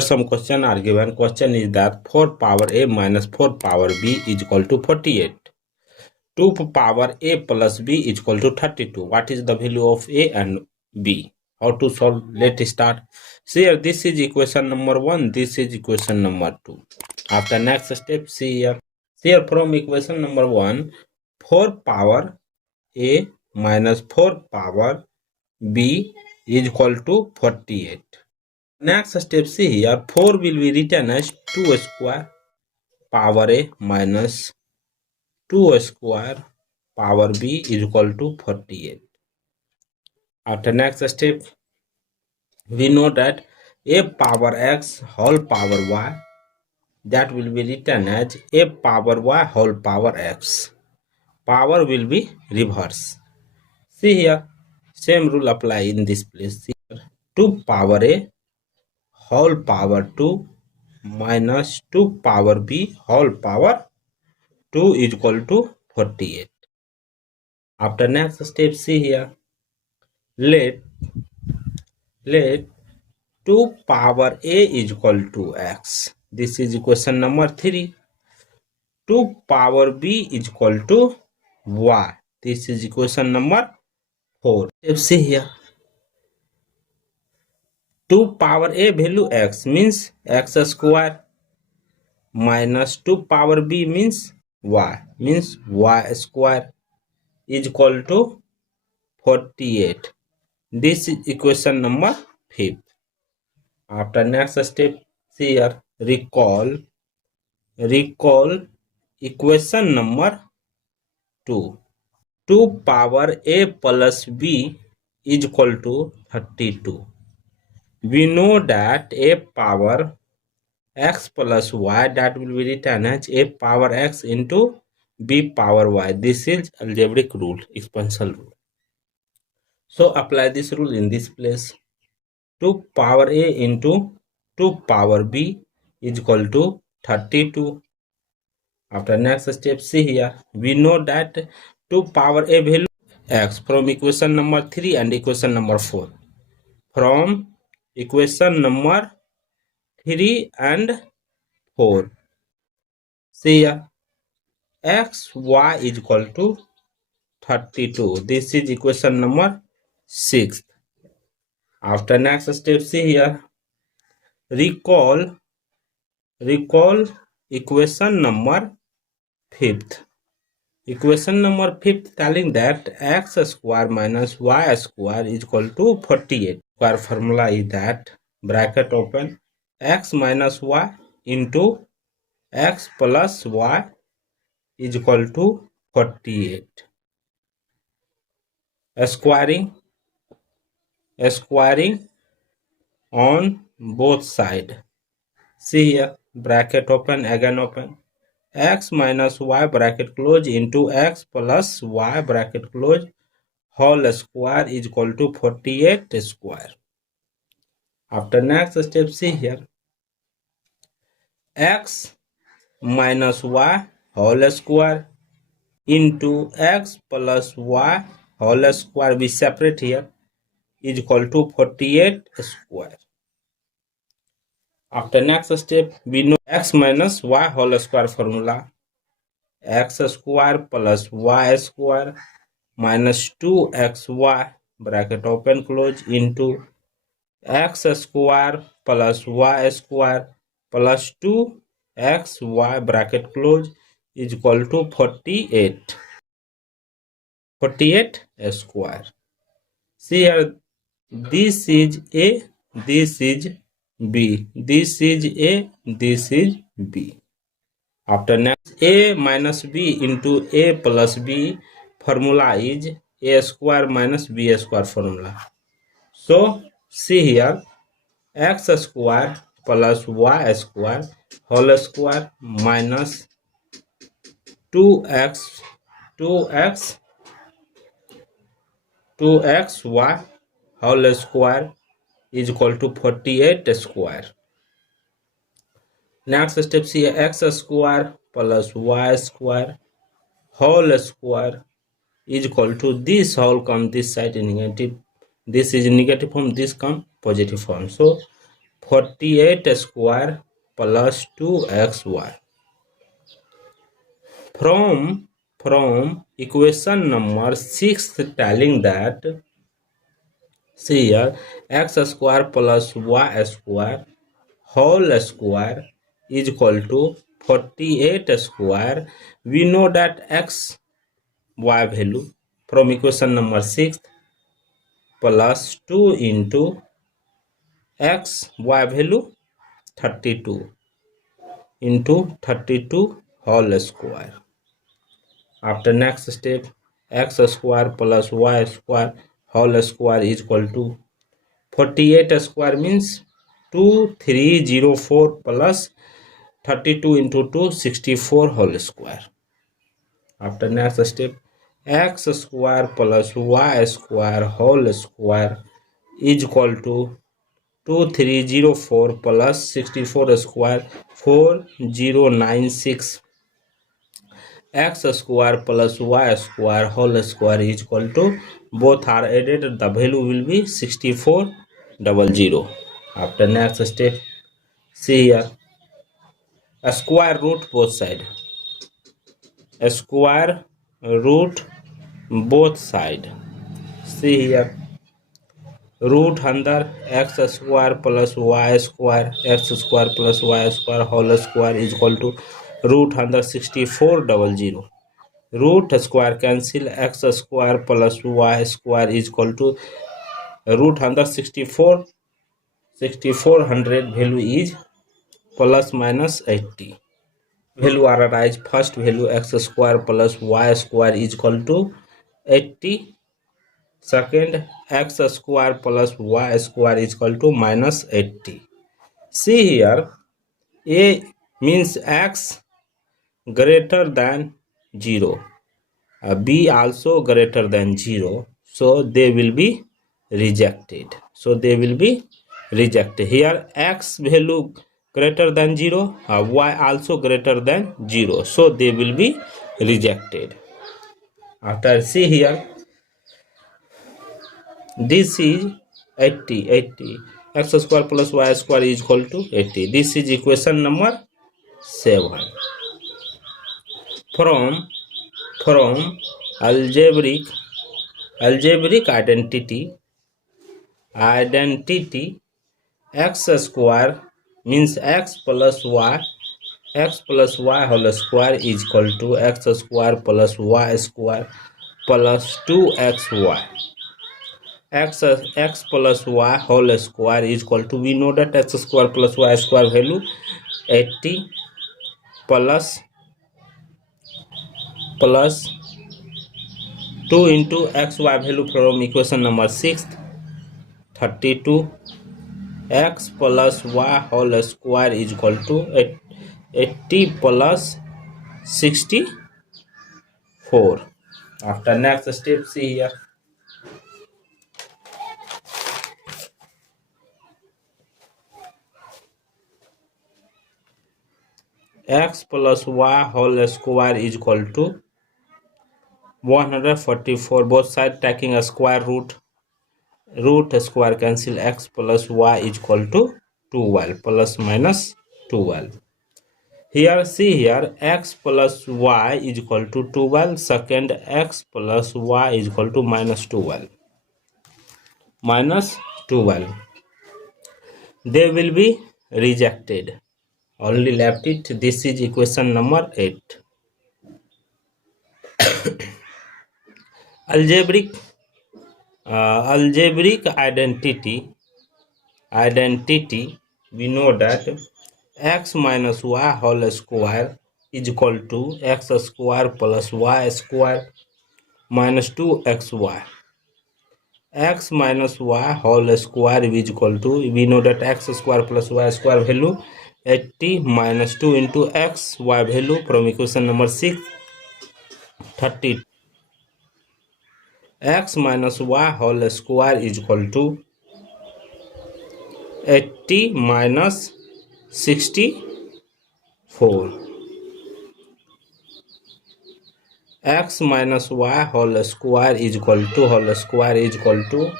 Some question are given. Question is that 4 power a minus 4 power b is equal to 48. 2 power a plus b is equal to 32. What is the value of a and b? How to solve? Let's start. See here, this is equation number 1. This is equation number 2. After next step, see here. See here from equation number 1, 4 power a minus 4 power b is equal to 48. Next step, see here, 4 will be written as 2 square power a minus 2 square power b is equal to 48. After next step, we know that a power x whole power y, that will be written as a power y whole power x. Power will be reverse. See here, same rule apply in this place. See here, 2 power a whole power 2 minus 2 power b whole power 2 is equal to 48. After next step, see here, let 2 power a is equal to x. This is equation number 3. 2 power b is equal to y. This is equation number 4. See here, 2 power a value x means x square minus 2 power b means y square is equal to 48. This is equation number 5. After next step, see here, recall equation number 2. 2 power a plus b is equal to 32. We know that a power x plus y, that will be written as a power x into b power y. This is algebraic rule, exponential rule. So apply this rule in this place. 2 power a into 2 power b is equal to 32. After next step, see here, we know that 2 power a value x from equation number 3 and equation number 4. From equation number 3 and 4. See here, x y is equal to 32. This is equation number 6. After next step, see here, recall equation number 5th. Equation number 5th telling that x square minus y square is equal to 48. Our formula is that, bracket open, x minus y into x plus y is equal to 48. Squaring on both sides. See here, bracket open, again open, x minus y bracket close into x plus y bracket close whole square is equal to 48 square. After next step, see here, x minus y whole square into x plus y whole square, we separate here, is equal to 48 square. After next step, we know x minus y whole square formula, x square plus y square minus 2xy bracket open close into x square plus y square plus 2xy bracket close is equal to 48 square. See here, this is a, this is b, this is a, this is b. After next, a minus b into a plus b formula is a square minus b square formula. So see here, x square plus y square whole square minus 2xy whole square is equal to 48 square. Next step, see x square plus y square whole square is equal to, this whole come this side in negative, this is negative form, this come positive form. So 48 square plus 2xy. From equation number 6 telling that, see here, x square plus y square whole square is equal to 48 square. We know that x y value from equation number 6 plus 2 into x y value 32 into 32 whole square. After next step, x square plus y square whole square is equal to 48 square means 2304 plus 32 into 2 64 whole square. After next step, x square plus y square whole square is equal to 2304 plus 64 square 4096. X square plus y square whole square is equal to, both are added, the value will be 6400. After next step, see here, a square root both side. A square root both side. See here, root under x square plus y square, x square plus y square whole square is equal to root under 6400. Root square cancel, x square plus y square is equal to root under 6400 value is plus minus 80. Value are arise, first value x square plus y square is equal to 80. Second, x square plus y square is equal to minus 80. See here, a means x greater than 0, b also greater than 0, so they will be rejected. Here x value greater than 0, y also greater than 0, so they will be rejected. After, see here, this is 80. X square plus y square is equal to 80. This is equation number 7. From algebraic identity, x square means x plus y whole square is equal to x square plus y square plus 2xy. X plus y whole square is equal to, we know that x square plus y square value 80 plus 2 into xy value from equation number 6 32. X plus y whole square is equal to 80 plus 64. After next step, see here, x plus y whole square is equal to 144. Both sides taking a square root square cancel, x plus y is equal to 12 plus minus 12. Here, see here, x plus y is equal to 12. Second, x plus y is equal to minus 12. They will be rejected. Only left it. This is equation number 8. Algebraic identity, we know that x minus y whole square is equal to x square plus y square minus 2xy. X minus y whole square is equal to, we know that x square plus y square value 80 minus 2 into x y value from equation number 6 30. X minus y whole square is equal to 80 minus 64. X minus y whole square is equal to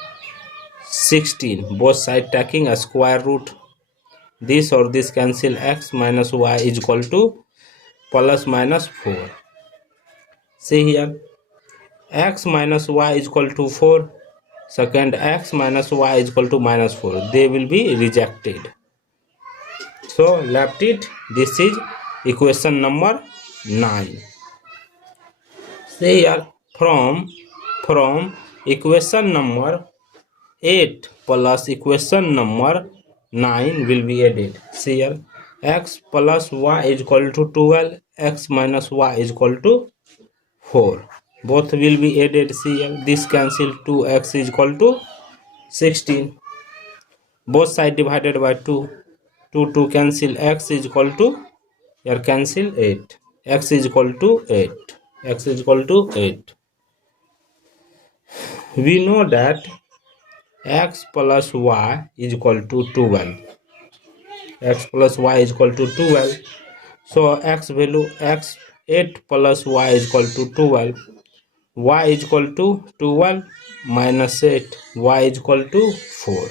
16. Both sides taking a square root this or this cancel, x minus y is equal to plus minus 4. See here, x minus y is equal to 4. Second, x minus y is equal to minus 4. They will be rejected. So left it. This is equation number 9. See here, from equation number 8 plus equation number 9 will be added. See here, x plus y is equal to 12, x minus y is equal to 4. Both will be added. See here, this cancel, 2x is equal to 16. Both side divided by 2. 2 cancel, x is equal to, here cancel 8. X is equal to 8. X is equal to 8. We know that x plus y is equal to 12. X plus y is equal to 12. So x value, x 8 plus y is equal to 12. Y is equal to 12 minus 8. Y is equal to 4.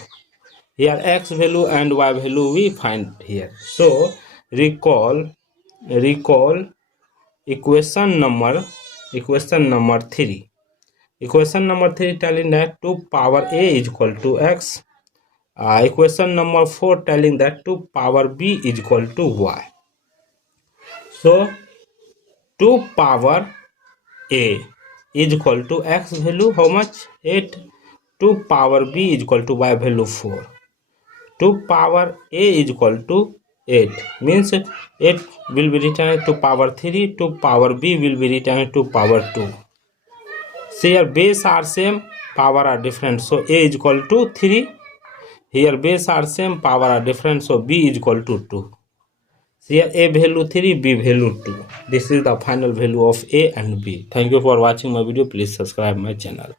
Here x value and y value we find here. So recall equation number 3. Equation number 3 telling that 2 power a is equal to x. Equation number 4 telling that 2 power b is equal to y. So 2 power a is equal to x value how much? 8. 2 power b is equal to y value 4. 2 power a is equal to 8 means 8 will be written to power 3. 2 power b will be written to power 2. See here, base are same, power are different, so a is equal to 3. Here base are same, power are different, so b is equal to 2. See here, a value 3, b value 2. This is the final value of a and b. Thank you for watching my video. Please subscribe my channel.